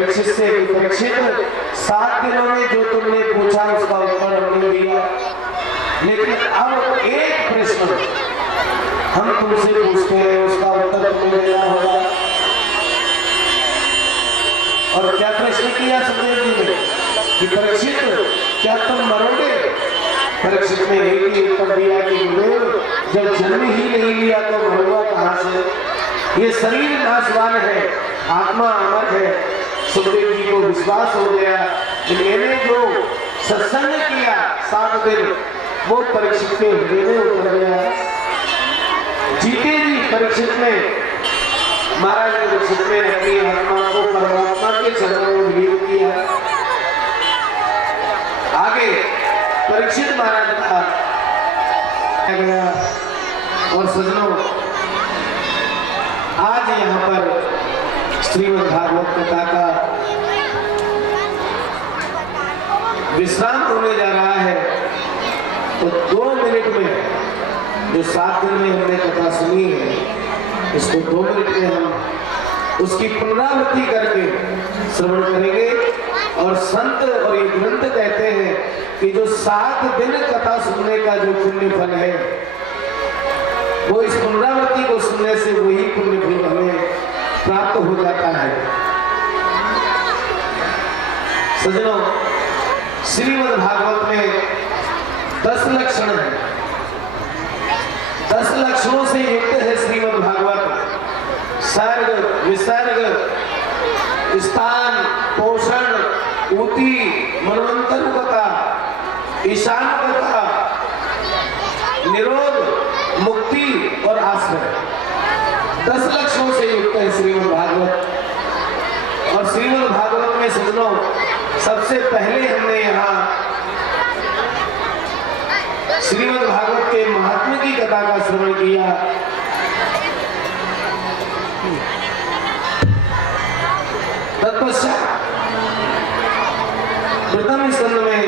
परीक्षित से परीक्षित 7 दिनों में जो तुमने पूछा उसका उत्तर हमने दिया, लेकिन अब एक प्रश्न हम तुमसे पूछते हैं, उसका उत्तर तुम्हें देना होगा। और क्या प्रश्न किया सुखदेव जी ने कि परीक्षित क्या तुम मरोगे? परीक्षित ने एक ही उत्तर दिया कि गुरुदेव जब जन्म ही नहीं लिया तो मरूंगा कहां से? ये शरीर नाशवान है, आत्मा अमर है। सुखदेव जी को विश्वास हो गया कि मैंने जो सत्संग किया 7 दिन वो परीक्षित के हृदय में उतर गया। जीते जी परीक्षित ने महाराज परीक्षित ने अपनी आत्मा को परमात्मा के चरणों में विलीन किया। आगे परीक्षित महाराज का गया। और सज्जनों, आज यहाँ पर श्रीमद् भागवत कथा का विश्राम होने जा रहा है। तो 2 मिनट में जो 7 दिन में हमने कथा सुनी है, इसको 2 मिनट में हम उसकी पुनरावृत्ति करके श्रवण करेंगे। और संत और ये ग्रंथ कहते हैं कि जो 7 दिन कथा सुनने का जो पुण्य फल है, वो इस पुनरावृत्ति को सुनने से वही पुण्य फल हमें प्राप्त हो जाता है। सज्जनों, श्रीमद् भागवत में 10 लक्षण है। 10 लक्षणों से युक्त है श्रीमद् भागवत। सर्ग, विसर्ग, स्थान, पोषण, ऊती, मनवंतर कथा, ईशान कथा, निरोध, मुक्ति और आश्रय। 10 लक्षणों से युक्त है श्रीमद् भागवत। और श्रीमद् भागवत में सज्जनों, सबसे पहले हमने यहाँ श्रीमद् भागवत के महात्म्य की कथा का श्रवण किया। तत्पश्चात प्रथम स्कंद में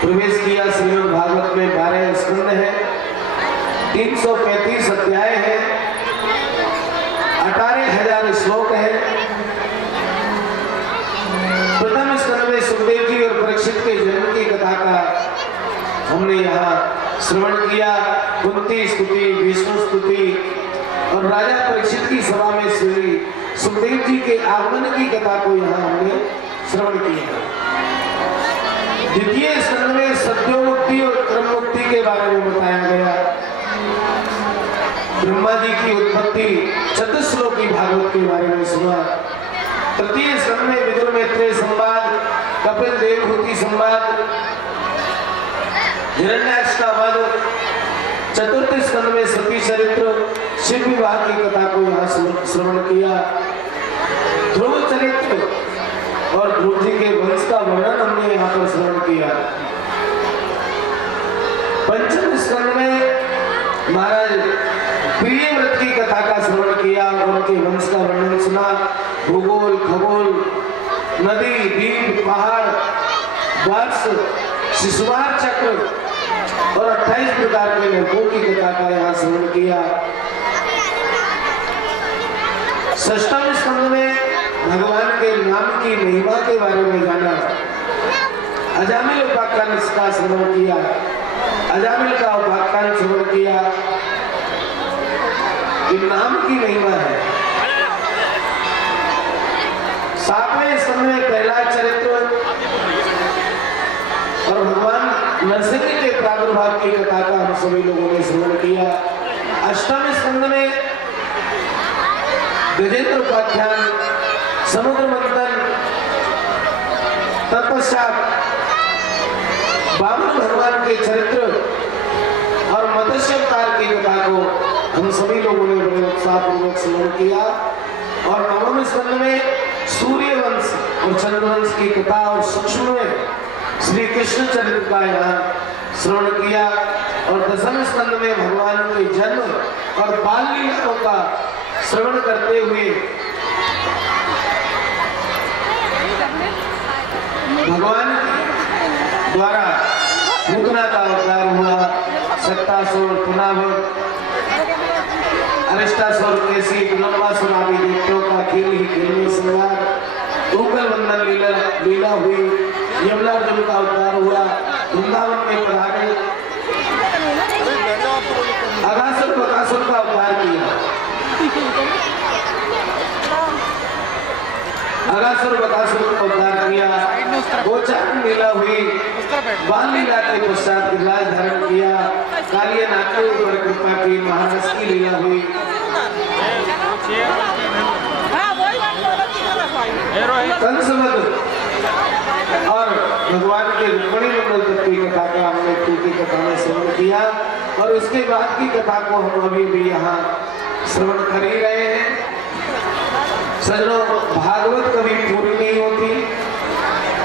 प्रवेश किया। श्रीमद् भागवत में 12 स्कंद है, 335 अध्याय है, 18,000 श्लोक है। प्रथम स्कंद में सुखदेव जी और परीक्षित के जन्म की कथा का हमने यहाँ श्रवण किया। कुंती स्तुति, विष्णु स्तुति और राजा परीक्षित की सभा में श्री सुखदेव जी के आगमन की कथा को यहाँ हमने श्रवण किया। द्वितीय स्कंद में सत्योमुक्ति और क्रम मुक्ति के बारे में बताया गया। ब्रह्मा जी की उत्पत्ति, चतुश्लोकी भागवत के बारे में सुना। तृतीय स्कंद में विदुर मैत्रेय संवाद, कपिल देवहूति संवाद, हिरण्याक्ष का वध। चतुर्थ स्कंद में सती चरित्र, शिव विवाह की कथा को यहाँ श्रवण किया। ध्रुव चरित्र और ध्रुव जी के वंश का वर्णन हमने यहाँ पर श्रवण किया। पंचम स्कंद में महाराज प्रिय व्रत की कथा का श्रवण किया, उनके वंश का वर्णन सुना। भूगोल, खगोल, नदी, द्वीप, पहाड़, वर्ष, शिशुवार चक्र और 28 प्रकार के नरकों की कथा का यहाँ श्रवण किया। षष्ठम स्कंद में भगवान के नाम की महिमा के बारे में जाना। अजामिल उपाख्यान का श्रवण किया। अजामिल का उपाख्यान श्रवण किया। नाम की महिमा है। 7वें स्कंद में पहला चरित्र और भगवान नरसिंह के प्रादुर्भाव की कथा का हम सभी लोगों ने श्रवण किया। 8वें स्कंद में गजेंद्र उपाख्यान, समुद्र मंथन, तत्पश्चात वामन भगवान के चरित्र और मत्स्य अवतार की कथा को हम सभी लोगों ने बड़े उत्साहपूर्वक श्रवण किया। और 9वें स्कंद में सूर्यवंश और चंद्रवंश की कथा और सूक्ष्म में श्री कृष्ण चरित्र का यहाँ श्रवण किया। और 10वें स्कंद में भगवान के जन्म और बाल लीलाओं का श्रवण करते हुए भगवान द्वारा पूतना का अवतार हुआ। सत्तासुर, पुनावर, अरिष्टासुर, केसी, गुलम्बासुर आदि देवताओं का खेल ही खेल में श्रृंगार गोकुल वंदन लीला हुई, यमुनार्जुन का अवतार हुआ, वृंदावन में पधारे, अगासुर बकासुर का अवतार किया, अगासुर बकासुर का अवतार किया, गोचारण लीला हुई, बाल लीला के पश्चात गिरिराज धारण किया, कालियानाथ के ऊपर कृपा की, महारस की लीला हुई, कंसवध और भगवान के रुक्मिणी मंगल तक की कथा का हमने की कथा में श्रवण किया और उसके बाद की कथा को हम अभी भी यहाँ श्रवण कर ही रहे हैं। सजनों, भागवत कभी पूरी नहीं होती,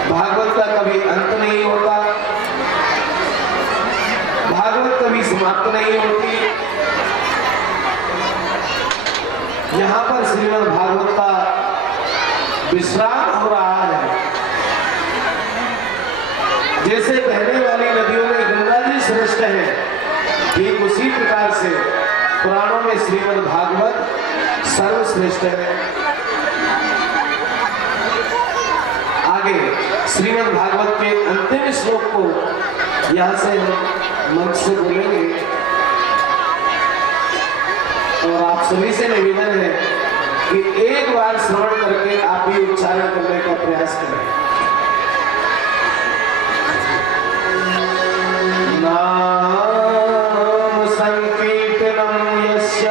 भागवत का कभी अंत नहीं होता, भागवत कभी समाप्त नहीं होती। यहाँ पर श्रीमद् भागवत का विश्राम हो रहा है। जैसे बहने वाली नदियों में गंगा जी श्रेष्ठ है, ठीक उसी प्रकार से पुराणों में श्रीमद् भागवत सर्वश्रेष्ठ है। आगे श्रीमद् भागवत के अंतिम श्लोक को यहाँ से हम मंच से बोलेंगे और आप सभी से निवेदन है कि एक बार श्रवण करके आप भी उच्चारण करने का प्रयास करें। नाम संकीर्तनम यस्य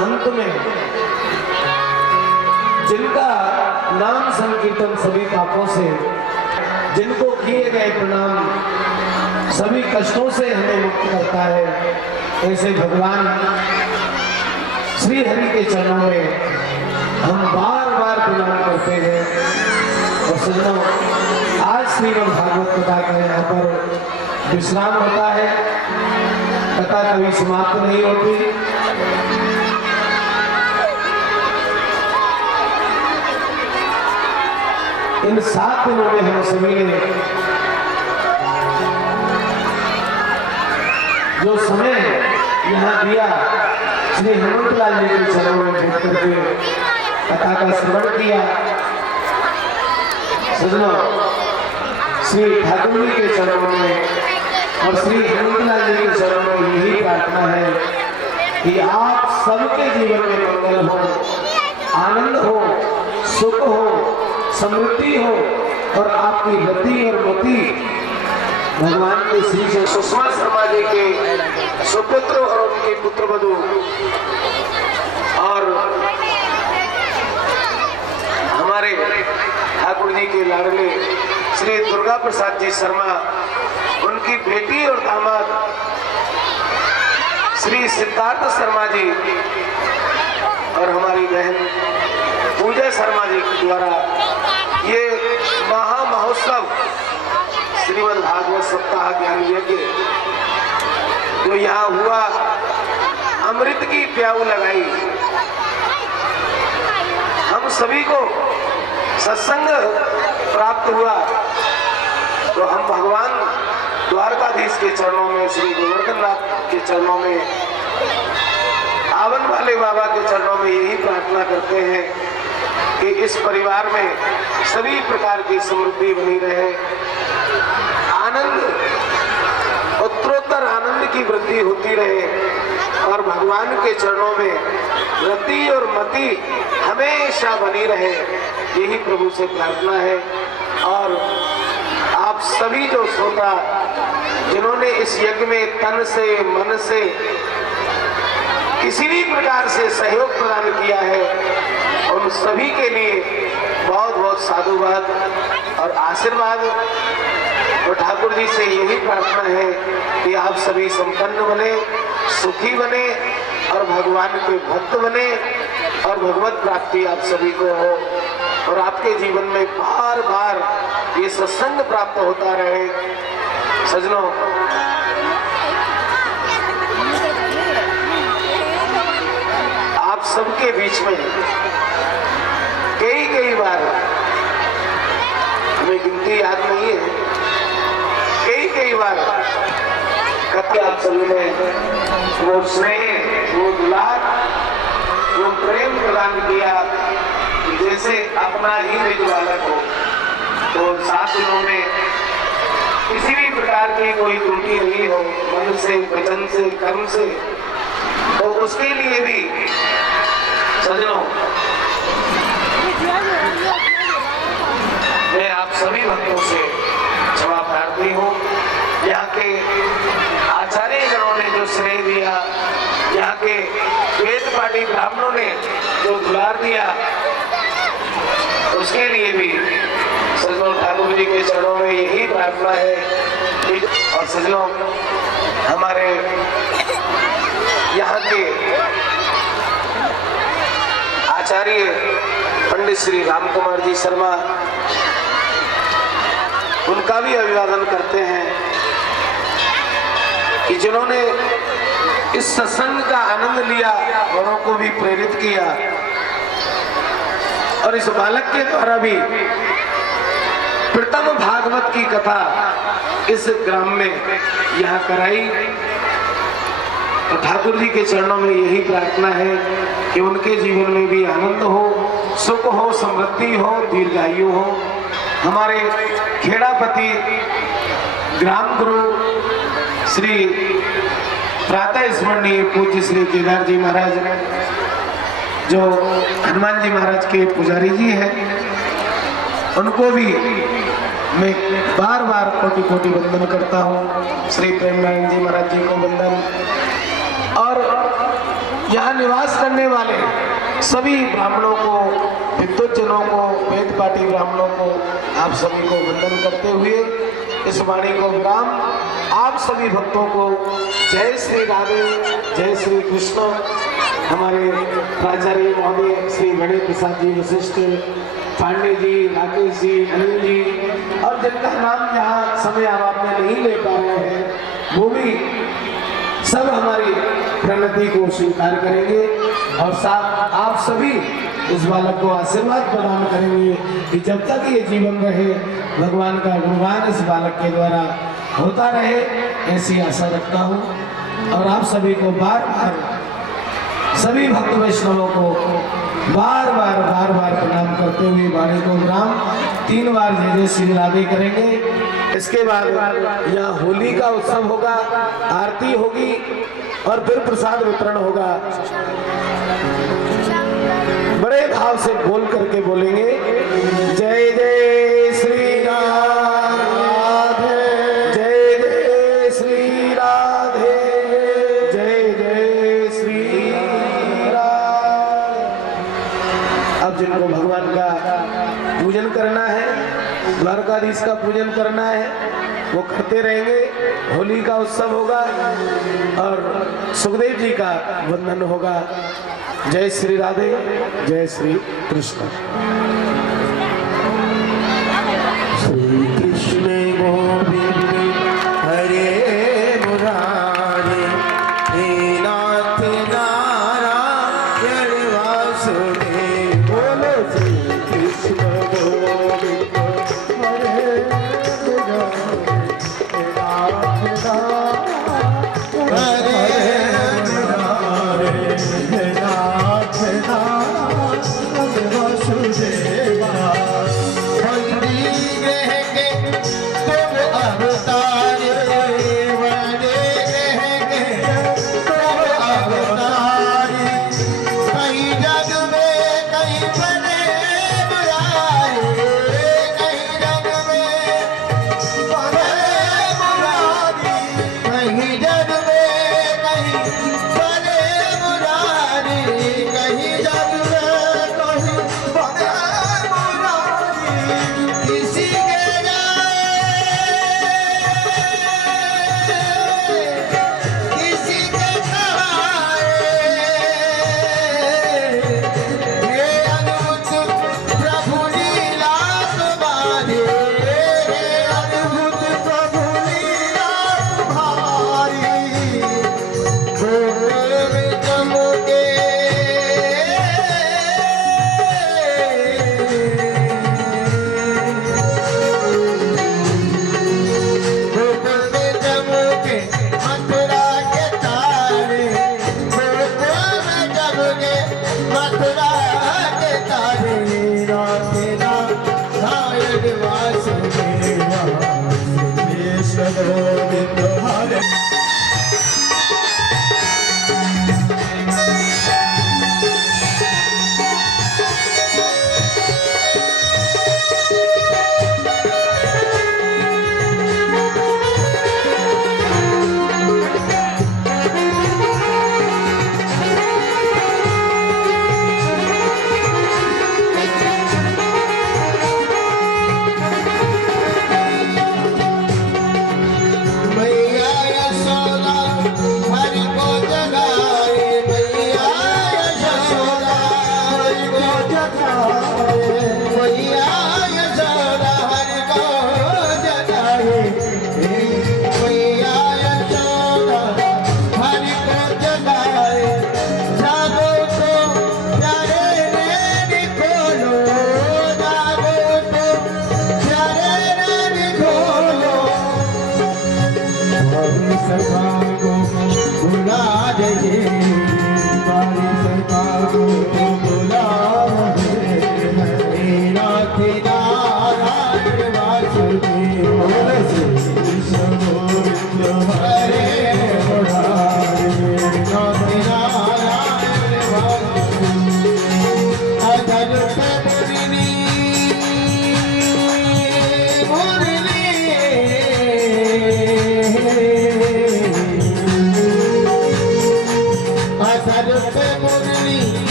अंत में जिनका नाम संकीर्तन सभी पापों से, जिनको किए गए प्रणाम सभी कष्टों से हमें मुक्त करता है, ऐसे भगवान श्री हरि के चरणों में हम बार बार प्रणाम करते हैं। और सजनों, आज श्रीमद् भागवत कथा का यहाँ पर विश्राम होता है, कथा कभी समाप्त नहीं होती। इन 7 दिनों में हम सभी ने जो समय यहाँ दिया, श्री हनुमतलाल जी के चरणों में बैठ करके कथा का श्रवण किया। सजनों, श्री ठाकुर जी के चरणों में और श्री हनुमतलाल जी के चरणों में यही प्रार्थना है कि आप सबके जीवन में मंगल हो, आनंद हो, सुख हो, समृद्धि हो और आपकी गति और मति भगवान के श्री सुषमा शर्मा जी के सुपुत्र और उनके पुत्र वधु और हमारे ठाकुर जी के लाडले श्री दुर्गा प्रसाद जी शर्मा, उनकी बेटी और दामाद श्री सिद्धार्थ शर्मा जी और हमारी बहन पूजा शर्मा जी के द्वारा ये महा महोत्सव श्रीमद् भागवत सप्ताह ज्ञान यज्ञ जो यहाँ हुआ, अमृत की प्याऊ लगाई, हम सभी को सत्संग प्राप्त हुआ, तो हम भगवान द्वारकाधीश के चरणों में, श्री गोवर्धन नाथ के चरणों में, आवन वाले बाबा के चरणों में यही प्रार्थना करते हैं कि इस परिवार में सभी प्रकार की समृद्धि बनी रहे, आनंद, उत्तरोत्तर आनंद की वृद्धि होती रहे और भगवान के चरणों में रति और मति हमेशा बनी रहे, यही प्रभु से प्रार्थना है। और आप सभी जो श्रोता जिन्होंने इस यज्ञ में तन से, मन से, किसी भी प्रकार से सहयोग प्रदान किया है, उन सभी के लिए बहुत बहुत साधुवाद और आशीर्वाद। और ठाकुर जी से यही प्रार्थना है कि आप सभी संपन्न बने, सुखी बने और भगवान के भक्त बने और भगवत प्राप्ति आप सभी को हो और आपके जीवन में बार बार ये सत्संग प्राप्त होता रहे। सजनों, आप सबके बीच में कई बार, हमें गिनती याद नहीं है, बार कभी आप सभी ने वो स्नेह, वो दुलार, वो प्रेम प्रदान किया कि जैसे अपना ही निज बालक हो। तो 7 दिनों में किसी भी प्रकार की कोई त्रुटि नहीं हो, मन से, वचन से, कर्म से, तो उसके लिए भी सज्जनों मैं आप सभी भक्तों से क्षमा प्रार्थी हूँ। यहाँ के आचार्य गणों ने जो स्नेह दिया, यहाँ के वेद पाठी ब्राह्मणों ने जो दुलार दिया, उसके लिए भी सज्जनों ठाकुर जी के चरणों में यही प्रार्थना है। और सज्जनों हमारे यहाँ के आचार्य पंडित श्री राम कुमार जी शर्मा, उनका भी अभिवादन करते हैं कि जिन्होंने इस सत्संग का आनंद लिया, औरों को भी प्रेरित किया और इस बालक के द्वारा भी प्रथम भागवत की कथा इस ग्राम में यहाँ कराई। तो ठाकुर जी के चरणों में यही प्रार्थना है कि उनके जीवन में भी आनंद हो, सुख हो, समृद्धि हो, दीर्घायु हो। हमारे खेड़ापति ग्राम गुरु श्री प्रातः स्मरणीय पूज्य श्री केदार जी महाराज, जो हनुमान जी महाराज के पुजारी जी हैं, उनको भी मैं बार बार कोटि कोटि वंदन करता हूँ। श्री प्रेम नारायण जी महाराज जी को वंदन, और यहाँ निवास करने वाले सभी ब्राह्मणों को, विद्वज्जनों को, वेद पाठी ब्राह्मणों को आप सभी को वंदन करते हुए इस वाणी को विराम। आप सभी भक्तों को जय श्री राधे, जय श्री कृष्ण। हमारे प्राचार्य महोदय श्री गणेश प्रसाद जी वशिष्ठ, पांडे जी, राकेश जी, अनिल जी, और जिनका नाम यहाँ समय अभाव में नहीं ले पा रहे हैं, वो भी सब हमारी प्रणति को स्वीकार करेंगे और साथ आप सभी इस बालक को आशीर्वाद प्रदान करेंगे कि जब तक ये जीवन रहे भगवान का गुणगान इस बालक के द्वारा होता रहे, ऐसी आशा रखता हूँ। और आप सभी को बार बार, सभी भक्त वैष्णवों को बार बार प्रणाम करते हुए वाणी को विराम। 3 बार जय जय श्री राधे करेंगे। इसके बाद यहाँ होली का उत्सव होगा, आरती होगी और फिर प्रसाद वितरण होगा। बड़े भाव से बोल करके बोलेंगे, जय जय श्री राधे, जय जय श्री राधे, जय जय श्री राधे। अब जिनको भगवान का पूजन करना है, द्वारकाधीश का पूजन करना है, वो करते रहेंगे। होली का उत्सव होगा और सुखदेव जी का वंदन होगा। जय श्री राधे, जय श्री कृष्ण। श्री कृष्ण गोविंद हरे मुरारी, हे नाथ नारायण वासुदेव। बोलो श्री कृष्ण गोविंद हरे मुरारी, हे नाथ नारायण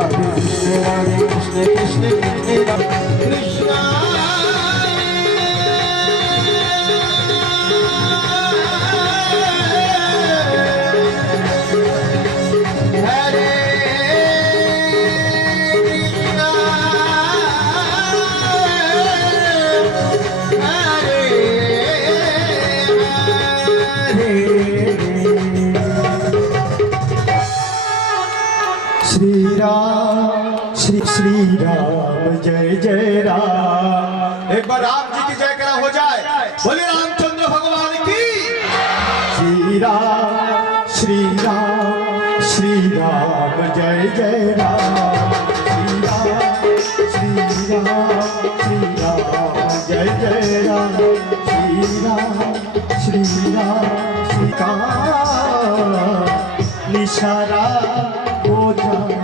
राधे कृष्ण राधे कृष्ण कृष्ण कृष्ण राधे कृष्ण श्री राम जय जय राम। एक बार राम जी की जय करा हो जाए, बोले रामचंद्र भगवान की। श्री राम श्री राम श्री राम जय जय राम। श्री राम श्री राम जय जय राम। श्री राम श्री राम निशारा हो जाए।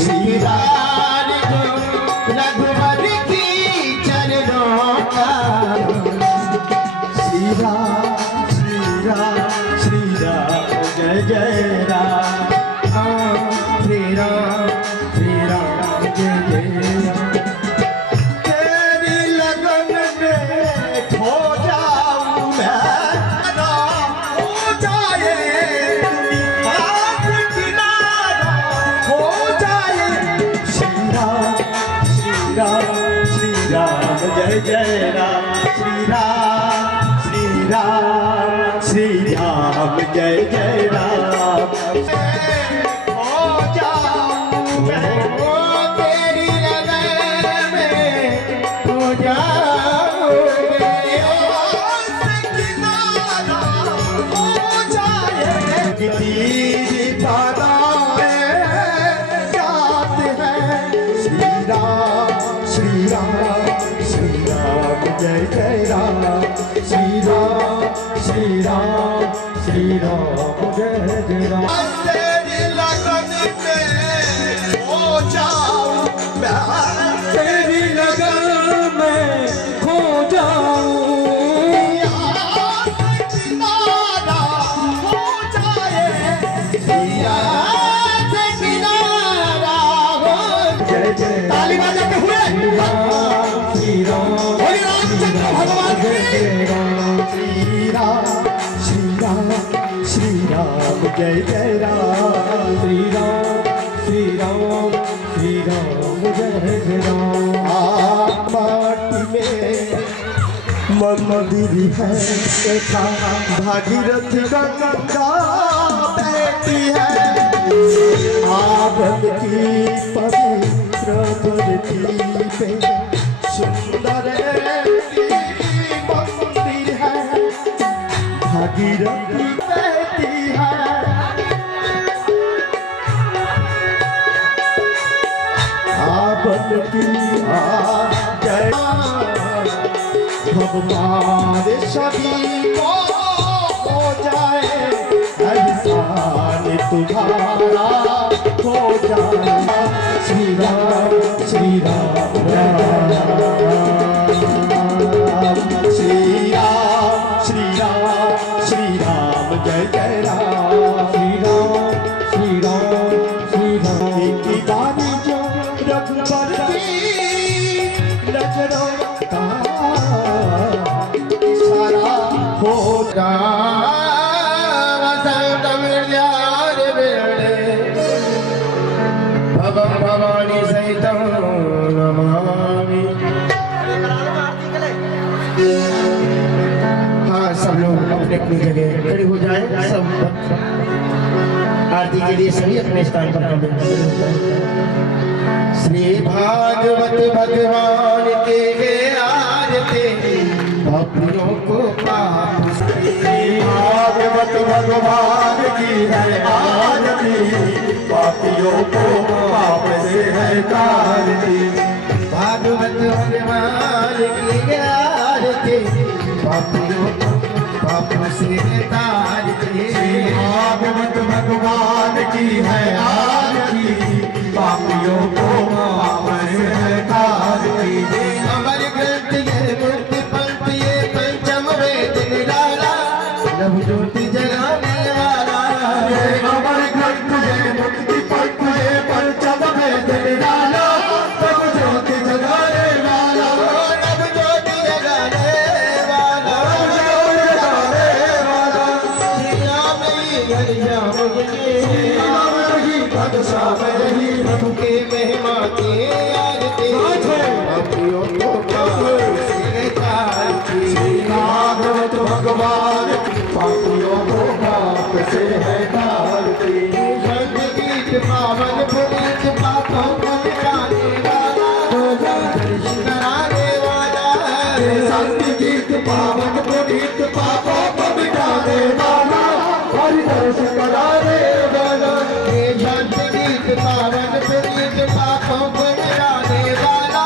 श्री राम रघुवर की चरणों का। श्री राम श्री राम जय जय राम। श्री राम जय जय राम। तेरी लगन में खो जाऊं मैं, हो जाए जय जय राम। श्री राम जय जय राम। हो जाऊं मैं तेरी लगन में, हो जाऊं हो जाए। तेरी बाधाएं याद है। श्री राम जय जय राम। श्री राम जय जय राम। तेरी लगन में खो जाऊं मैं, तेरी लगन में खो जाऊं। किनारा हो जाए, किनारा हो। जय जय ताली बजाते हुए श्री राम भगवान श्री राम जय जय राम। श्री राम जय जय राम। माटी में मंदिर है देखा, भागीरथ गंगा बहती है। आवन की पवित्र धरती पे सुंदर मंदिर है, भागीरथी बहती है। आवन की जय भगवान सभी को हो जाए, एहसान तुम्हारा हो जाए। श्री राम श्री राम जय जय राम। श्री राम की बानी जो रघुवर की नजरों का सारा हो भवम भवानी सहितं नमामि। हाँ, सब लोग अपने अपनी जगह खड़े हो जाए। सब आरती के लिए सभी अपने स्थान पर खड़े हो जाए। श्री भागवत भगवान के आरती पापियों को पाप। श्री भागवत भगवान की है आरती, पापियों को पाप से है तारती। भागवत भगवान की आरती, पापियों को पाप से तारती। भागवत भगवान की है आरती, पापियों को पाप से है तारती। अमर ग्रंथ ये मूर्ति पंथ ये पंचम वेद निराला, लहु ज्योति जलाने वाला। अमर ग्रंथ ये मूर्ति पंथ ये पंचम भगसा में रही प्रभु के महिमा के आरती पापियों को पाप से तारती भागवत भगवान पापियों को पाप से है तारती संत गीत पावन पुनीत पापों को मिटाने वाला दर्शन कराने वाला संत गीत पावन पुनीत पापों को मिटाने वाला हरि दर्शन कराने वाला संत गीत पावन पुनीत पापों को मिटाने वाला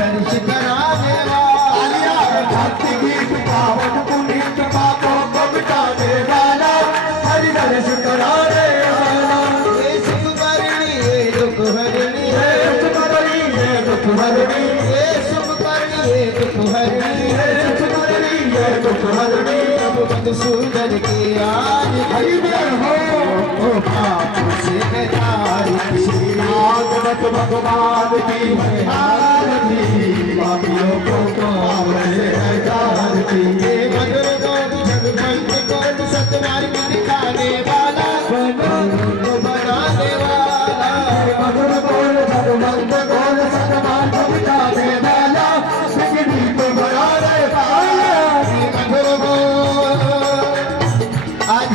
दर्शन कराने वाला भक्ति गीत पावन पुनीत पापों को मिटाने वाला हरि दर्शन कराने वाला ये सुख करनी ये दुख हरनी ये सुख करनी ये दुख हरनी ये सुख करनी ये दुख हरनी ये सुख करनी ये दुख हरनी प्रभु मधुसूदन की आज हरि मेर हो ओ पाप से तारती भागवत भगवान की है आरती पापियों को पाप से है तारती ये मधुर गौर जगवंत गौर सतमार्ग दिखाने वाला बनाने वाला मधुर बोल भगवंत बोल सतमान मिटाने वाला बिगड़ी को बनाने वाला ये मधुर गौर आज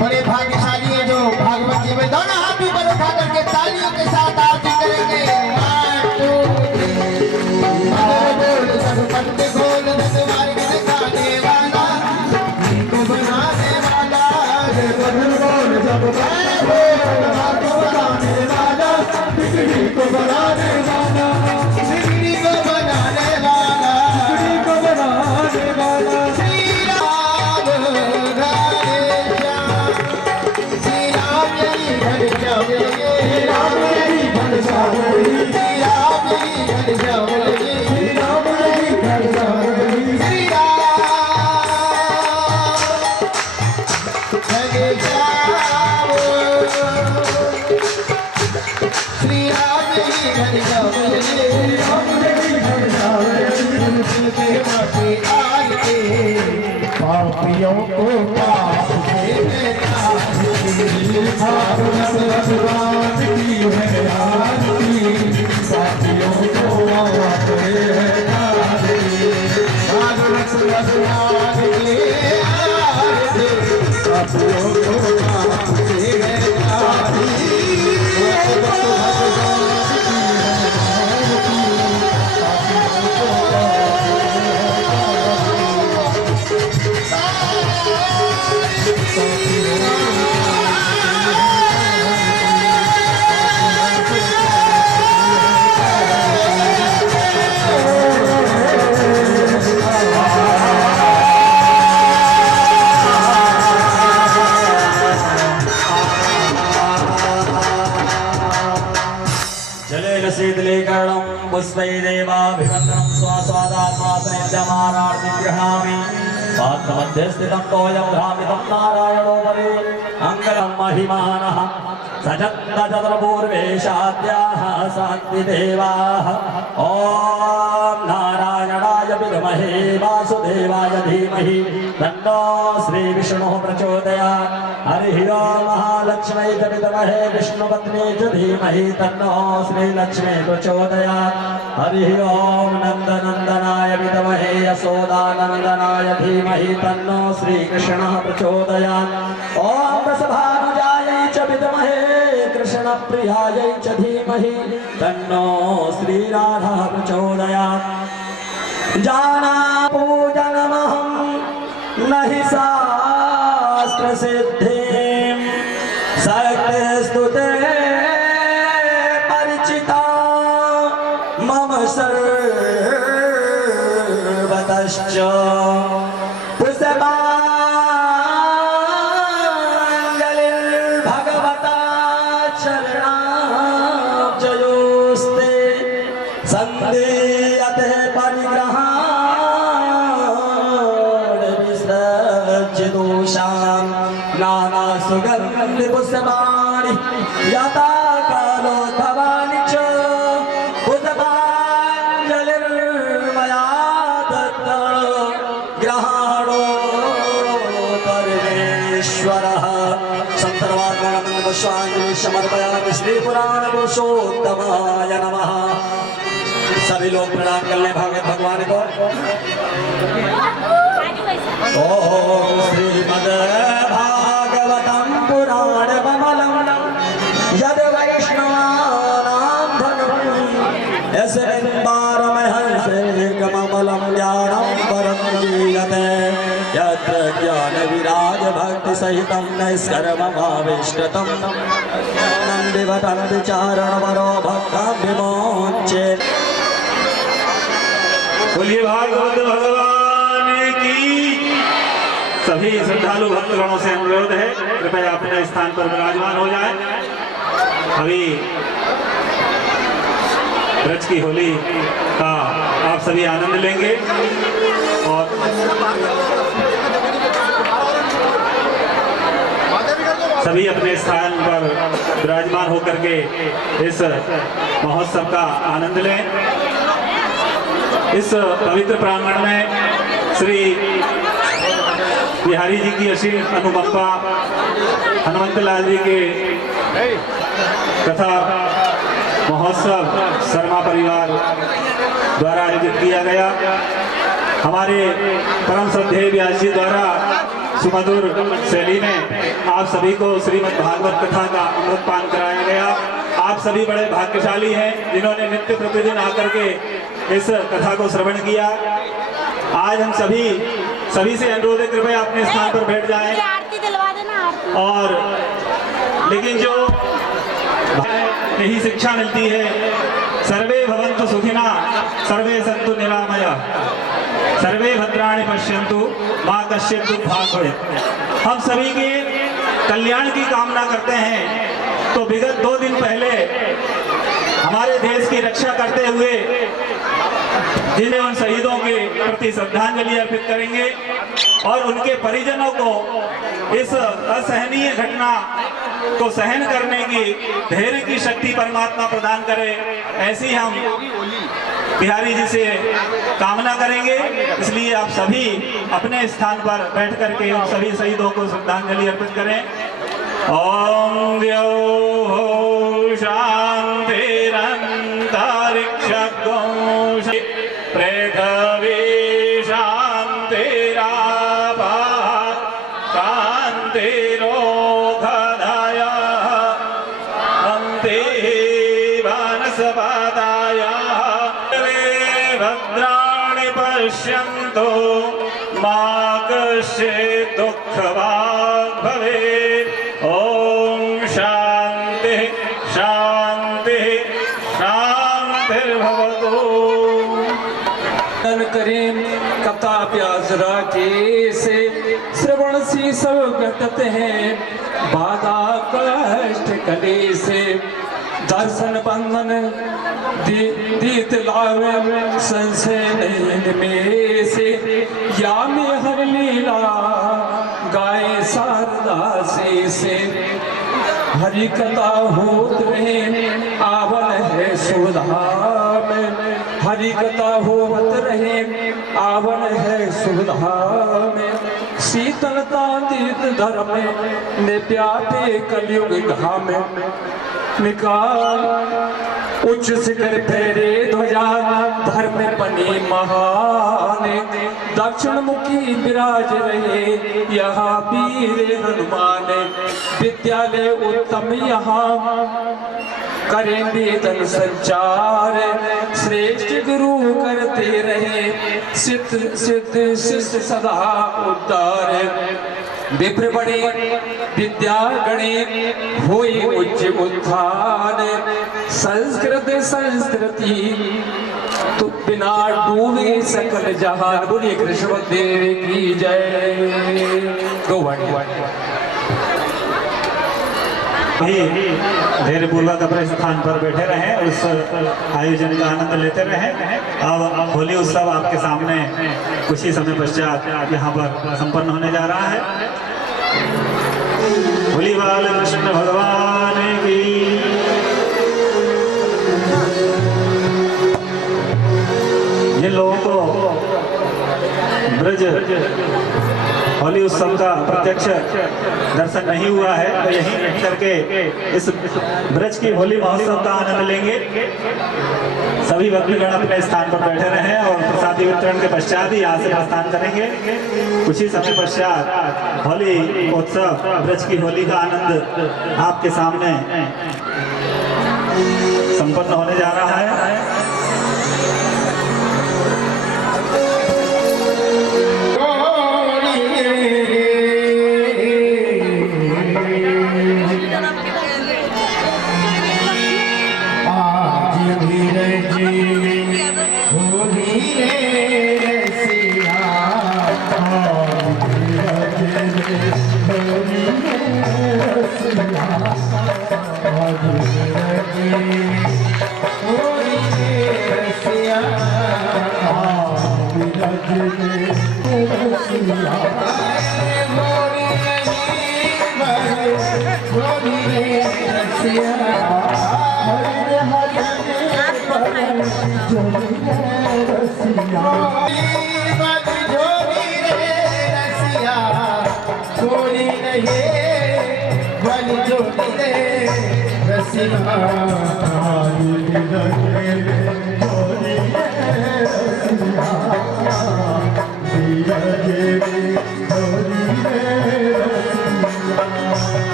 बड़े भाग्यशाली है जो भागवत जी में दोनों हाथ ऊपर उठा करके तालियों के साथ आरती करेंगे 1 2 मधुर बोल सतमंत बोल सतमार्ग दिखाने वाला को बनाने वाला मधुर बोल भगवंत बोल को बनाने वाला बिगड़ी को बनाने वाला बिगड़ी को बनाने वाला बिगड़ी को बनाने वाला श्री राम राधे श्याम श्री राम यही घन श्याम लगे राम मेरी भन सावरी श्री राम यही घन श्याम लगे राम मेरी भन सावरी श्री राम घन श्याम श्री राम यही घन श्याम लगे राम मेरी भन सावरी के माथे आरती पापियों को पाप से भागवत भगवान की है आरती पापियों को पाप से है तारती भागवत भगवान की आरती पापियों को पाप से है तारती भागवत भगवान की है आरती पापियों को पाप से है जलेन शीतलीकरणं पुष्पैदेवाभिवन्दनं स्वस्वादात्मासनित्यमानार्ति गृह्णामि पात्रमध्ये स्थितं तोयं भ्रामितं नारायणोपरि अङ्गलं महिमानः सजत्तचतुर्पूर्वेशाद्याः शान्तिदेवाः ॐ नारायणाय विद्महे वासुदेवाय धीमहि तन्नो श्रीविष्णुः प्रचोदयात् हरिः ॐ महालक्ष्मै च विद्महे विष्णुपत्नी च धीमहि तन्नो श्रीलक्ष्मी प्रचोदयात् हरिः ॐ नन्दनन्दनाय विद्महे यशोदानन्दनाय धीमहि तन्नो श्रीकृष्णः प्रचोदयात् ॐ वृषभानुजायै च विद्महे कृष्णप्रियायै च धीमहि तन्नो श्रीराधा प्रचोदयात् जाना पूजनमहं न हि शास्त्रसिद्धिं शक्तिस्तुते परिचिता मम सर्वतश्च पुष्पाञ्जलिर्भगवता चरणाब्जयोस्ते सन्देयते परिग्रहाण विसृज्य दोषां नानासुगन्धिपुष्पाणि यथा कालोद्भवानि च पुष्पाञ्जलिर्मया दत्त ग्रहाणो परमेश्वरः संतर्वात्मना पूर्णानंद पुष्पांजलि समर्पयामि श्री पुराण पुरुषोत्तमाय नमः। सभी लोग प्रणाम कर लें भगवान को। ओम श्रीमद् भागवतम पुराण कमलम यद वैष्णवानां धनुः यस्मिन् कमलम ज्ञानं परं गीयते यत्र ज्ञान विराज भक्ति सहितं नैष्कर्ममाविष्टतं नन्दिवटं विचारणवरो भक्तां विमोच्ये। बोलिए भागवत भगवान की। सभी श्रद्धालु भक्तगणों से अनुरोध है कृपया अपने स्थान पर विराजमान हो जाए। अभी ब्रज की होली का आप सभी आनंद लेंगे और सभी अपने स्थान पर विराजमान होकर के इस महोत्सव का आनंद लें। इस पवित्र प्रांगण में श्री बिहारी जी की असीम अनुकंपा, हनुमंत लाल जी के कथा महोत्सव शर्मा परिवार द्वारा आयोजित किया गया। हमारे परम श्रद्धेय व्यास जी द्वारा सुमधुर शैली में आप सभी को श्रीमद् भागवत कथा का अमृत पान कराया गया। आप सभी बड़े भाग्यशाली हैं जिन्होंने नित्य प्रतिदिन आकर के इस कथा को श्रवण किया। आज हम सभी से अनुरोध है कृपया अपने स्थान पर बैठ जाएं। आरती दिलवा देना आरती। और लेकिन जो यही शिक्षा मिलती है, सर्वे भवन्तु सुखिना सर्वे सन्तु निरामयाः सर्वे भद्राणि पश्यन्तु मा कश्चित् दुःखात् भवेत्। हम सभी के कल्याण की कामना करते हैं तो विगत 2 दिन पहले हमारे देश की रक्षा करते हुए जिन्हें उन शहीदों के प्रति श्रद्धांजलि अर्पित करेंगे और उनके परिजनों को इस असहनीय घटना को सहन करने की धैर्य की शक्ति परमात्मा प्रदान करे, ऐसी हम बिहारी जी से कामना करेंगे। इसलिए आप सभी अपने स्थान पर बैठ करके उन सभी शहीदों को श्रद्धांजलि अर्पित करें। ओम द्यौः शान्तिरन्तरिक्षगो पृथिवी शान्तिरापः शान्तिरोधधयः शान्तिः वनस्पतयः भद्राणि पश्यन्तु मा कश्चित् दुःखभाग् भवेत्। ओम शांति शांति शांतिर्भवतु। करें कथा प्यास राखे से श्रवण से सब घटते हैं बाधा कष्ट कले से दर्शन बंधन दीत लावे संशय नहीं में से या में हर लीला गाय शारदा से हरि कथा होत रहे आवन है सुधा में हरि कथा होवत रहे आवन है सुधा में शीतलता तीत धर्म ने प्यापे कलयुग घाम निकाल उच्च शिखर फेरे ध्वजा धर्म बने महान दक्षिण मुखी विराज रहे यहाँ वीर हनुमान विद्यालय उत्तम यहाँ करें वेदन संचार श्रेष्ठ गुरु करते रहे सिद्ध सिद्ध शिष्य सदा उद्धार विप्र बड़े विद्या गणे होई उच्च उत्थान संस्कृत संस्कृति तो बिना डूबे सकल जहान। बोलिए कृष्ण देव की जय। धैर्य पूर्वक अपने स्थान पर बैठे रहें, उस आयोजन का आनंद लेते रहें। अब होली उत्सव आपके सामने कुछ ही समय पश्चात यहाँ पर संपन्न होने जा रहा है। होली बाल कृष्ण भगवान की। जिन लोगों को ब्रज होली उत्सव का प्रत्यक्ष दर्शन नहीं हुआ है तो यहीं बैठ करके इस ब्रज की होली महोत्सव का आनंद लेंगे। सभी भक्तगण अपने स्थान पर बैठे रहे और प्रसादी वितरण के पश्चात ही यहाँ से प्रस्थान करेंगे। कुछ ही समय पश्चात होली उत्सव ब्रज की होली का आनंद आपके सामने संपन्न होने जा रहा है।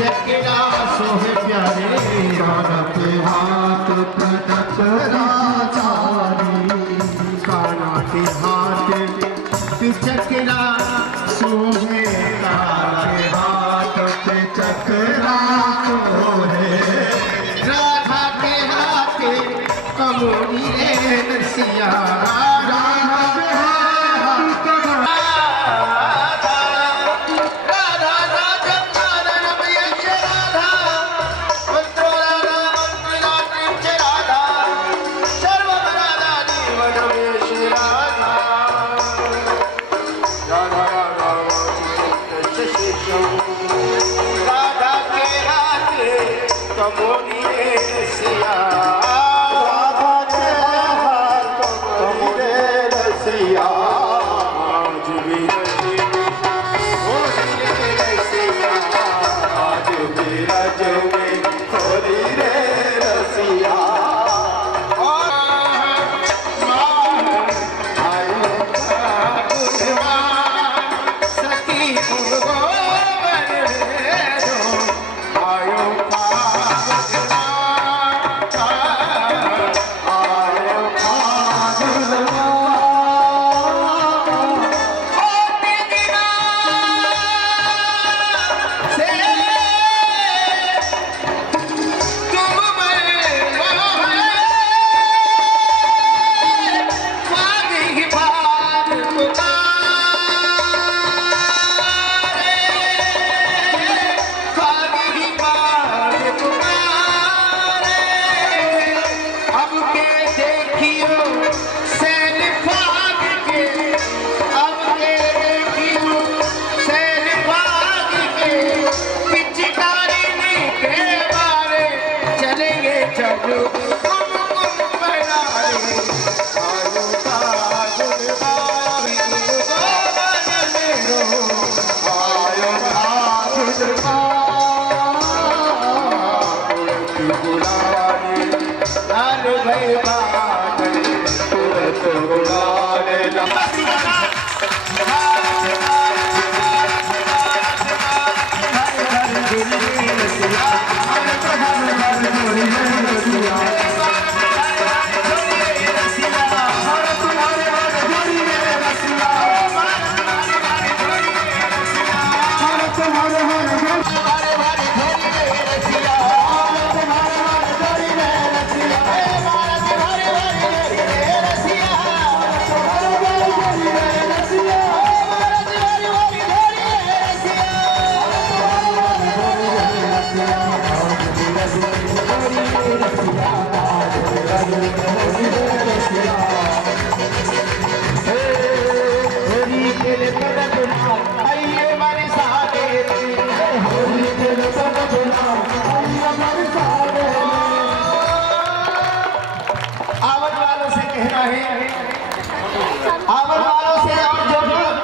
चकरा सोहे प्यारे काना के हाथ प्रकट राचारी काना के हाथ चकरा सोहे काना के हाथ पे चकरा सोहे राधा के हाथ कमोरी रे नसिया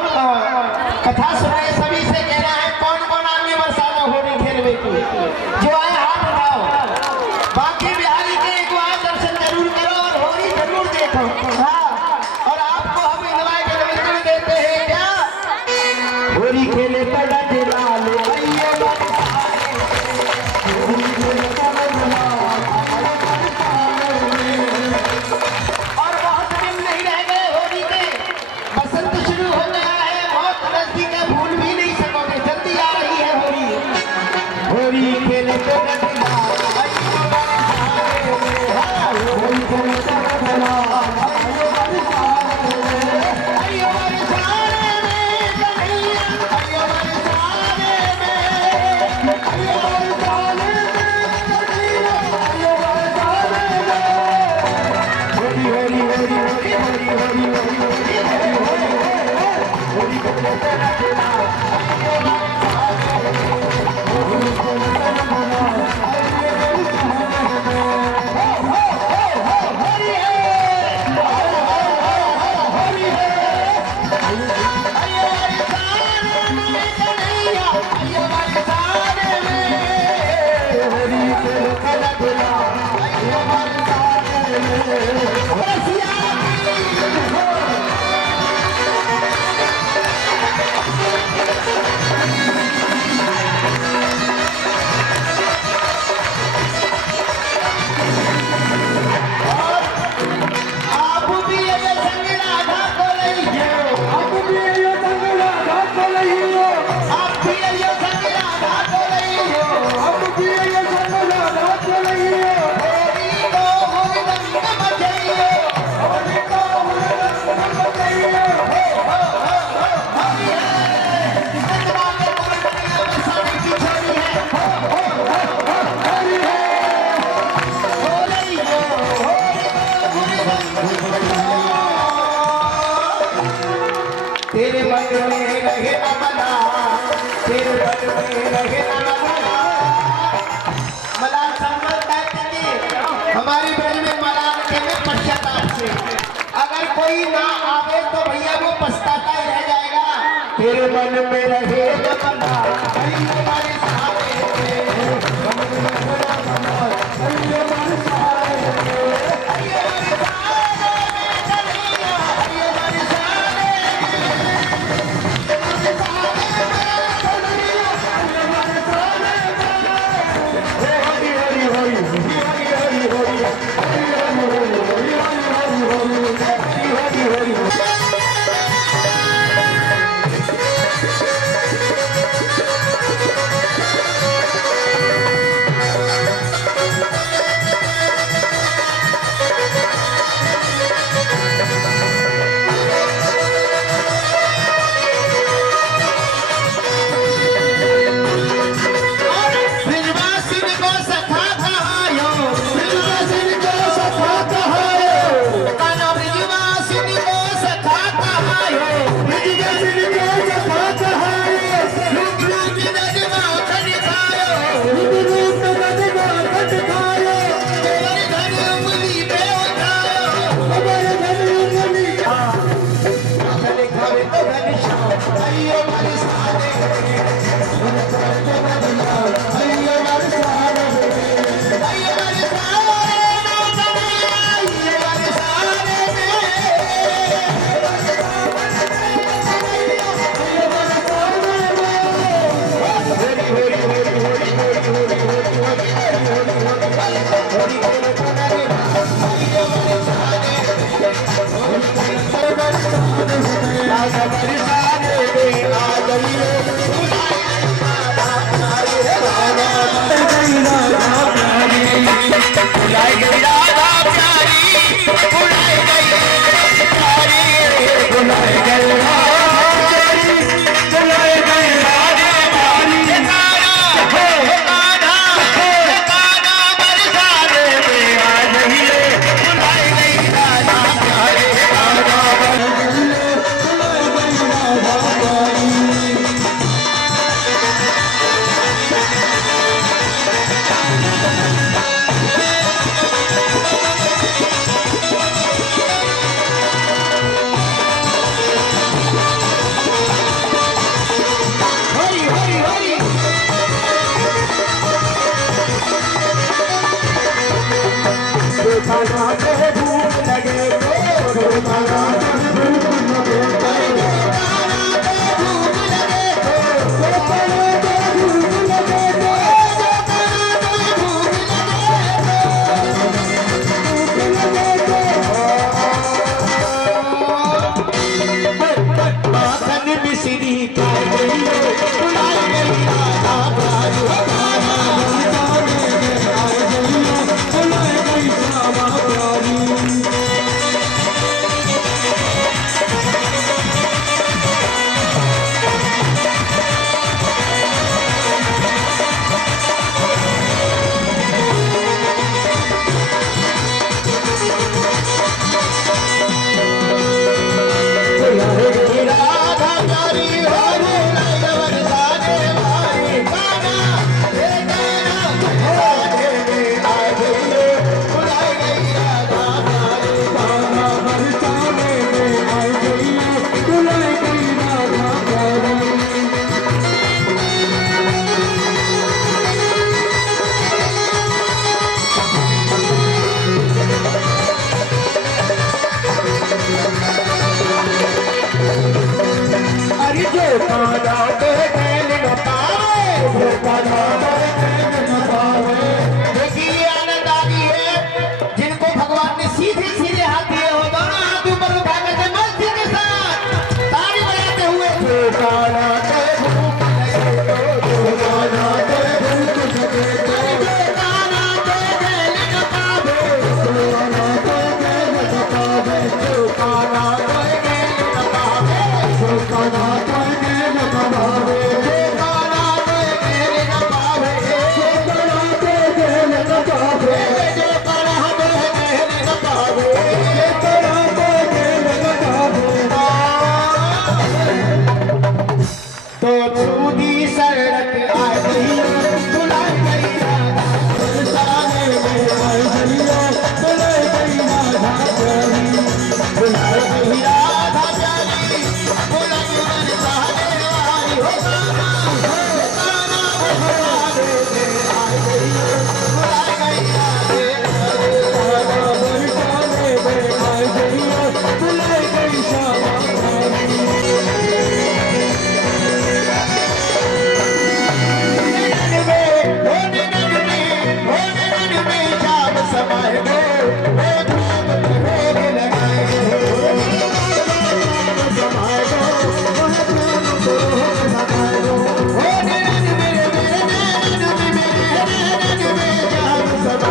कथा सुनाए सभी से कहना है कौन कौन आदमी बरसाना होली खेलवे को जो आए हाथ उठाओ बाकी बिहारी के एक बार दर्शन जरूर करो और होली जरूर देखो हाँ और आपको हम इनवाइट बिल्कुल देते हैं क्या होली खेले पड़ा जिलाल और बहुत दिन नहीं रह गए होली के बसंत शुरू हो गया है बहुत नजदीक है भूल भी नहीं सकोगे जल्दी आ रही है होली होली खेले तो मलाल संबंध कहते हैं हमारी ब्रज में मलाल के में पश्चाताप से अगर कोई ना आवे तो भैया वो पछताता ही रह जाएगा। तेरे मन में रहे तो बंदा हमारे सहारे प्यारी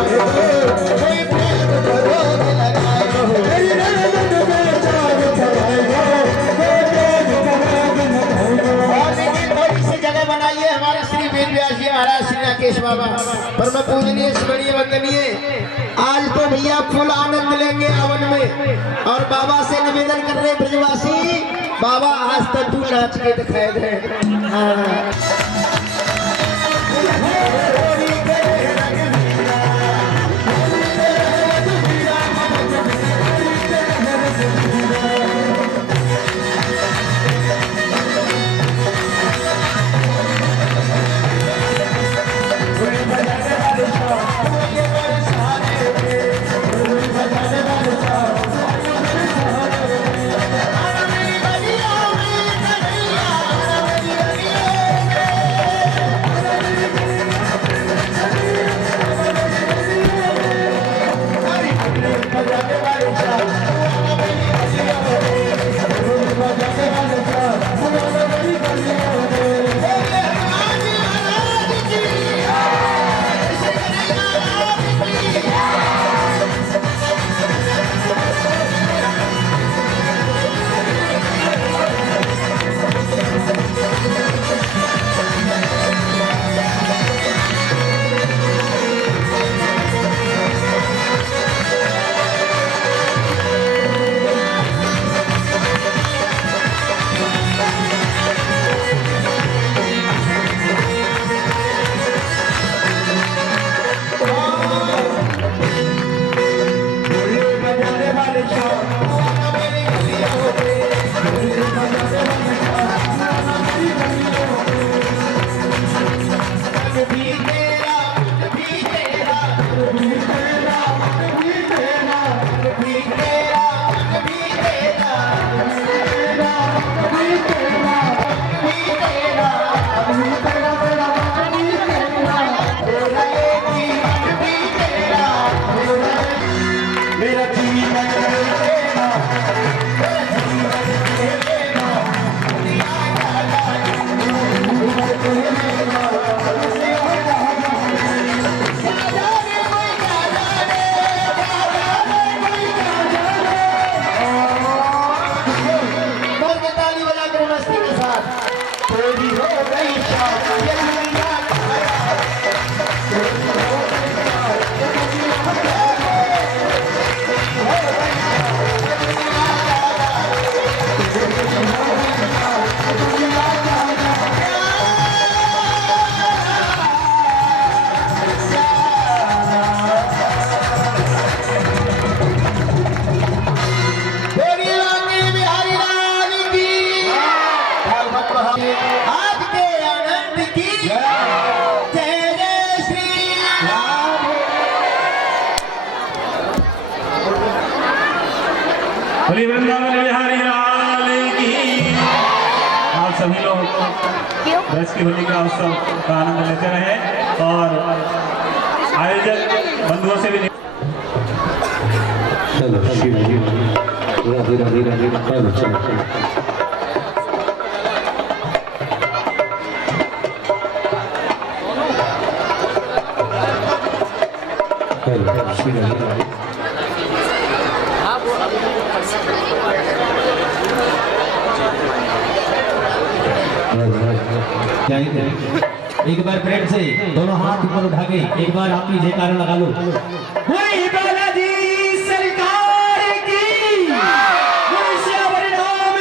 कोई प्रेम को रोग लगाए हो, मेरी नजर में चार छाए हो, कोई प्रेम को रोग लगाए हो। और देखिए थोड़ी सी जगह बनाइए हमारे श्री वेद व्यास जी महाराज श्री राकेश बाबा परम पूजनीय स्मरणीय वंदनीय। आज तो भैया फुल आनंद लेंगे हवन में और बाबा से निवेदन कर रहे ब्रजवासी, बाबा आज तक तू नाच के दिखाए दे। हाँ। बोली वृंदावन बिहारी लाल की। आप सभी लोग ब्रज की होली का उत्सव का आनंद लेते रहे और आयोजक बंधुओं से भी राधे राधे राधे एक बार प्रेम से दोनों हाथ ऊपर उठा के एक बार आप ही जयकारा लगा लो। वही बालाजी सरकार की, वही श्यावरी नाम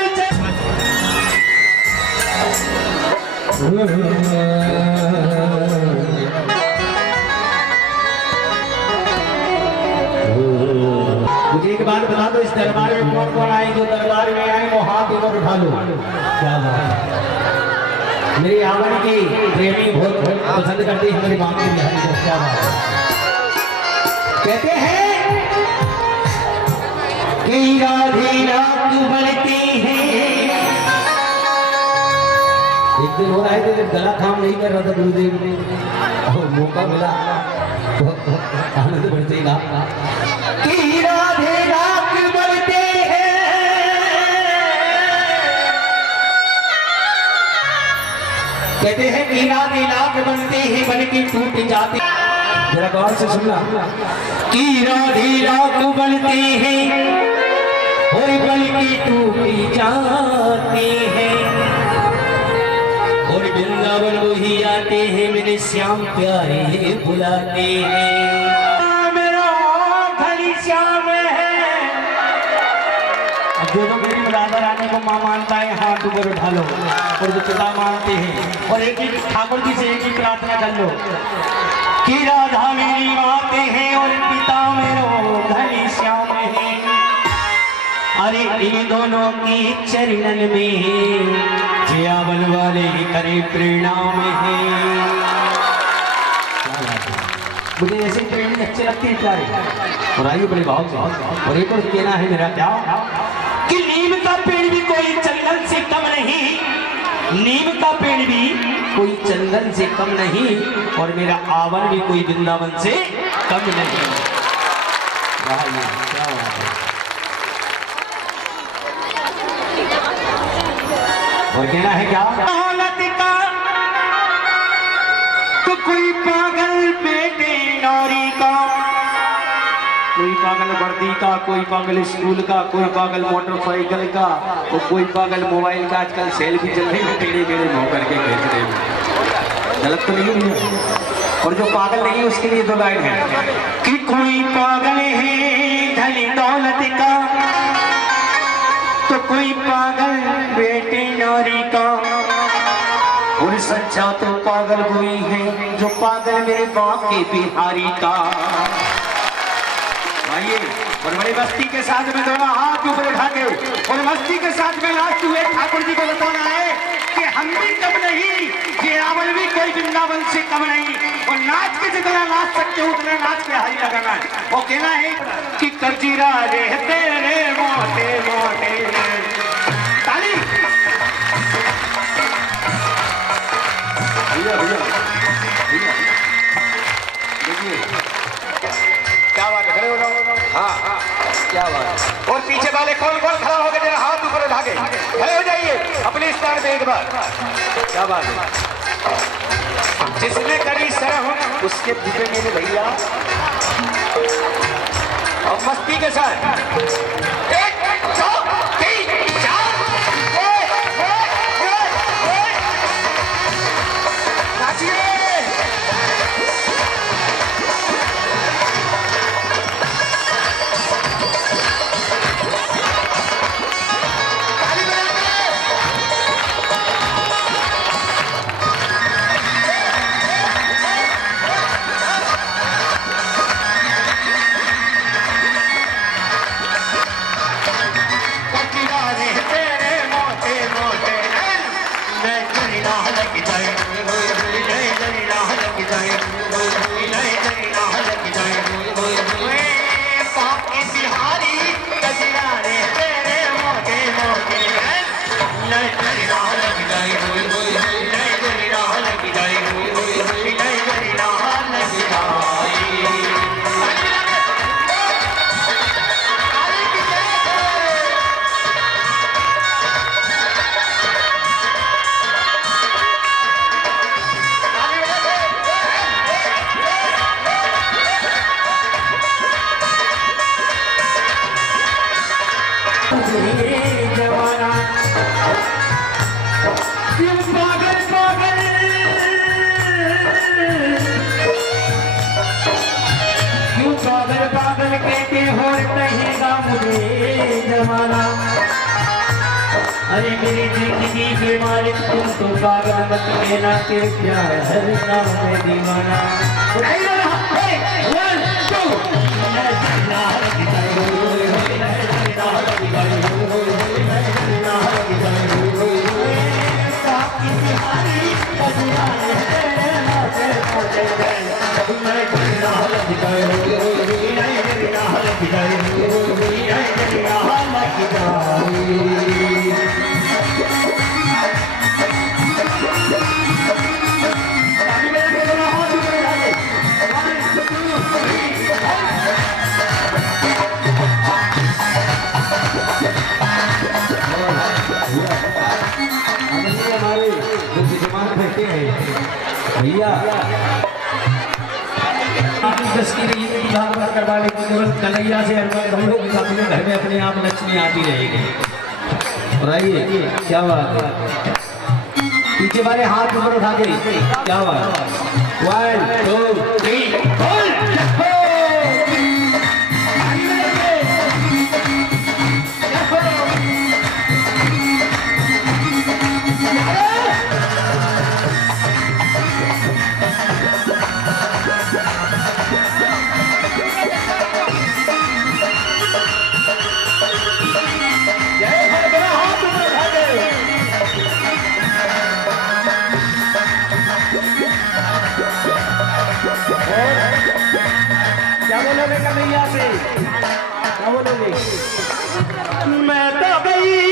मुझे एक बात बता दो, इस दरबार में कौन कौन आए? जो दरबार में आए वो हाथ ऊपर उठा लो। क्या बात है, मेरी आवन की प्रेमी बहुत पसंद करती है मेरी बात की। क्या बात है, कहते हैं कि राधे रात बढ़ती है। एक दिन हो रहा है कि जब गला काम नहीं कर रहा था गुरुदेव ने, और मौका मिला तो आनंद बढ़ते ही कि राधे रात बढ़ते हैं। कहते हैं कि राधे लाख बनते हैं बल्कि टूट जाते। जरा गौर से सुनना। कि राधी रात बनती है और बल की टूटी जाती है और वृंदावन वही आते हैं मेरे श्याम प्यारे बुलाते हैं। मेरा घड़ी श्याम है। अब जो लोग मेरी राधा रानी को मां मानता है हाथ ऊपर उठा लो, और जो पिता मानते हैं और एक ही ठाकुर जी से एक ही प्रार्थना कर लो कि राधा मेरी माते हैं और पिता मेरो घड़ी श्याम है। अरे इन दोनों की चरणन में जयावन वाले करे प्रणाम है। मुझे ऐसे प्रेमी अच्छे लगते हैं प्यारे। और आइए बड़े भाव से, और एक और कहना है मेरा क्या कि नीम का पेड़ भी कोई चंदन से कम नहीं, नीम का पेड़ भी कोई चंदन से कम नहीं, और मेरा आवन भी कोई वृंदावन से कम नहीं। क्या बात है। और कहना है क्या दौलत का तो कोई पागल बेटे नौरी का, कोई पागल वर्दी का, कोई पागल स्कूल का, कोई पागल मोटरसाइकिल का, और कोई पागल मोबाइल का। आजकल सेल्फी चल रही है टेढ़े मेढ़े मुंह करके खींच रहे हैं, गलत तो नहीं है। और जो पागल नहीं है उसके लिए दो लाइन है कि कोई पागल है धनी दौलत का तो कोई पागल बेटे नारी का, और सच्चा तो पागल हुई है जो पागल मेरे बाप के बिहारी का। आइए और बड़ी मस्ती के साथ में दोनों हाथ ऊपर उठा के और मस्ती के साथ में लास्ट हुए ठाकुर जी को बताना है कि हम भी कम नहीं, ये रावण भी कोई वृंदावन से कम नहीं, और नाच के जितना नाच सकते हो उतना नाच के हारी लगाना है। वो कहना है कि कजीरा रहते रे मोटे मोटे ताली। भैया भैया देखिए क्या बात है, खड़े हो जाओ। हाँ क्या बात है। और पीछे वाले कौन कौन खड़ा हो गए जरा हाथ ऊपर उठा के खड़े हो जाइए अपने स्थान पे एक बार। क्या बात है। जिसने करी सरह उसके बुझे मेरे भैया, और मस्ती के साथ एक दो तीन चार नाचिए। अरे मेरी जिंदगी के मालिक तुम तो पागल मत कहना के प्यार हर नाम में दीवाना। भैया दस की रही है भागवत करवाने की केवल कन्हैया से हम लोग घर में अपने आप लक्ष्मी आती रहेगी। और आइए, क्या बात है, पीछे वाले हाथ ऊपर उठा के, क्या बात, 1 2 3 क्या बोलोगे कन्हैया से, क्या बोलोगे? मैं तो गई